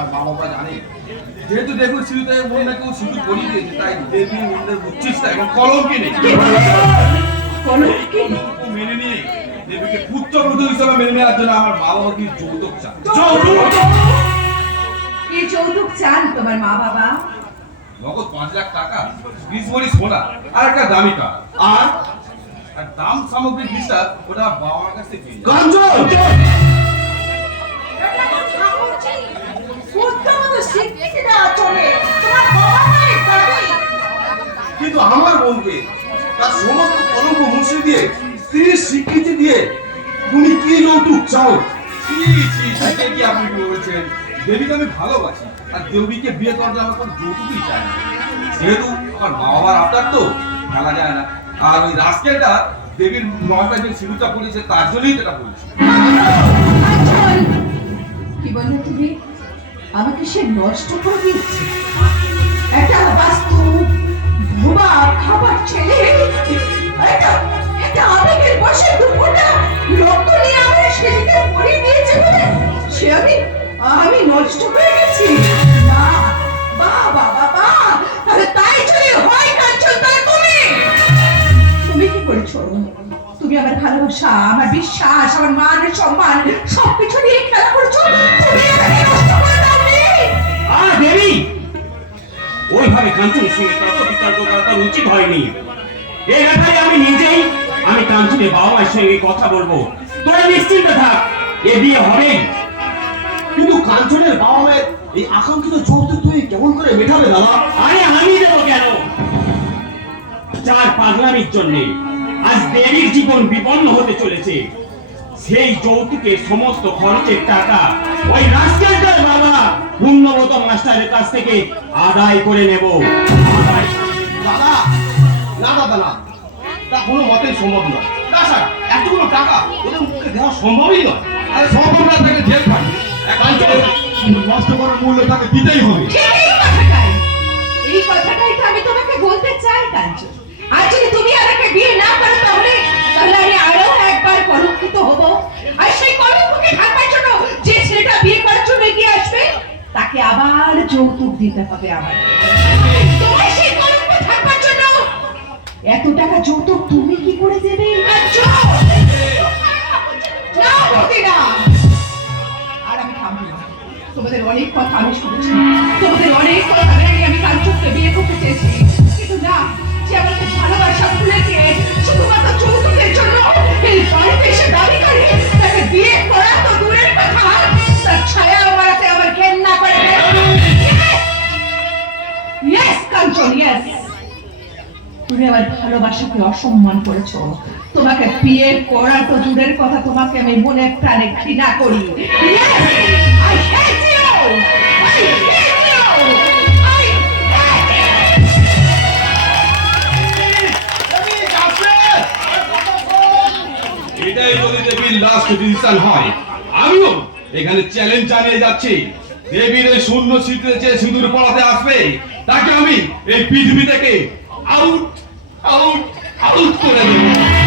আমার মা বাবা জানে যেহেতু দেবীর সিঁদুরে মনে না কেউ সিঁদুর পরিয়ে দিয়েছে, তাই দেবী মন্দিরের উচ্ছিষ্ট এবং কলঙ্কে নেই। কলঙ্ক মেনে নিয়ে দেবীকে পুত্রবধূ হিসেবে মেনে নেওয়ার জন্য আমার মা বাবা কি যৌতুক চান। কি যৌতুক চান তোমার মা বাবা? নগদ 5 লাখ টাকা, 20 ভরি সোনা আর একটা দামি কার, আর দাম সামগ্রী জিনিসটা ওটা বাবা মার কাছ থেকে পেয়ে কিন্তু আমার বোনকে তার সমস্ত কলঙ্ক মুছে দিয়ে স্ত্রীর স্বীকৃতি দিয়ে তুমি কি যৌতুক চাও? কি আপনি বলছেন? দেবীকে আমি ভালোবাসি আর দেবীকে বিয়ে করার জন্য আমার কোনো যৌতুকই চাই না। যেহেতু আমার মা বাবার আবদার তো ফেলা যায় না, আর ওই রাস্কেলটা দেবীর নয়টা যে সিঁদুরটা পড়েছে তার জন্যই এটা বলছি। কি বললে তুমি? আমাকে সে নষ্ট করে দিচ্ছে একটা বাস্তু ভুবা খাবার ছেলে, এটা আবেগের বসে দুপুরটা রক্ত নিয়ে আমার সেদিকে পড়ে দিয়েছে বলে সে আমি নষ্ট হয়ে গেছি। না বাবা বাবা, তাহলে তাই যদি হয় কাঞ্চন, তাহলে তুমি কি করেছো? তুমি আমার ভালোবাসা, আমার বিশ্বাস, আমার মান সম্মান সবকিছু নিয়ে খেলা করছো। তুমি আমাকে নষ্ট করে দাওনি। দেবী, ওইভাবে কাঞ্চনের সঙ্গে তর্ক বিতর্ক করা উচিত হয়নি। এই ব্যাপারে আমি কাঞ্চনের বাবা মায়ের সঙ্গে কথা বলবো। তোরা নিশ্চিন্ত থাক, এ বিয়ে হবে। কিন্তু কাঞ্চনের বাবা মায়ের এই আকাঙ্ক্ষিত যৌতুক তুই কেমন করে মেটাবে দাদা? আরে আমি দেবো কেন? চার পাগলামির জন্য আজ দেবীর জীবন বিপন্ন হতে চলেছে। সেই যৌতুকের সমস্ত খরচের টাকা ওই রাস্কেলটার বাবা পুণ্যবত মাস্টারের কাছ থেকে আদায় করে নেব। দাদা না দাদা না, তা কোনো মতেই সম্ভব নয়। তাছাড়া এতগুলো টাকা ওদের মুখে দেওয়া সম্ভবই নয়। আরে সম্ভব না, তাকে জেল খাটবে, নষ্ট করার মূল্য তাকে দিতেই হবে। এই কথাটাই তো আমি তোমাকে বলতে চাই কাঞ্চন। আর যদি তুমি আমাকে বিয়ে না করো তাহলে আমি আরো একবার কলঙ্কিত হব। আর সেই কলঙ্ককে ঢাকার জন্য যে ছেলেটা বিয়ে করার জন্য এগিয়ে আসবে তাকে আবার যৌতুক দিতে হবে আমাকে। তোমার সেই কলঙ্ক ঢাকার জন্য এত টাকা যৌতুক তুমি কি করে দেবে কাঞ্চন? না হতে না। আর আমি থামবো না। তোমাদের অনেক কথা আমি শুনেছি, তোমাদের অনেক কথা মেনে আমি কাঞ্চনকে বিয়ে করতে চেয়েছি, কিন্তু না, যে আমাকে ভালোবাসা ভুলে গিয়ে শুধুমাত্র যৌতুকের জন্য এই বাড়িতে এসে দাবি করে তাকে বিয়ে করা তো দূরের কথা, তার ছায়া মারাতে আমার ঘেন্না করে। ইয়েস কাঞ্চন, ইয়েস, তুমি আমার ভালোবাসাকে অসম্মান করেছো। তোমাকে বিয়ে করা তো দূরের কথা, তোমাকে আমি মনে প্রাণে ঘৃণা করি। I hate you! I hate you! I hate you! এটাই যদি দেবীর লাস্ট ডিসিশন হয়, আমিও এখানে চ্যালেঞ্জ জানিয়ে যাচ্ছি, দেবীর এই শূন্য সিঁদুরে যে সিঁদুর পড়াতে আসবে তাকে আমি এই পৃথিবী থেকে আউট আউট আউট করে দেব।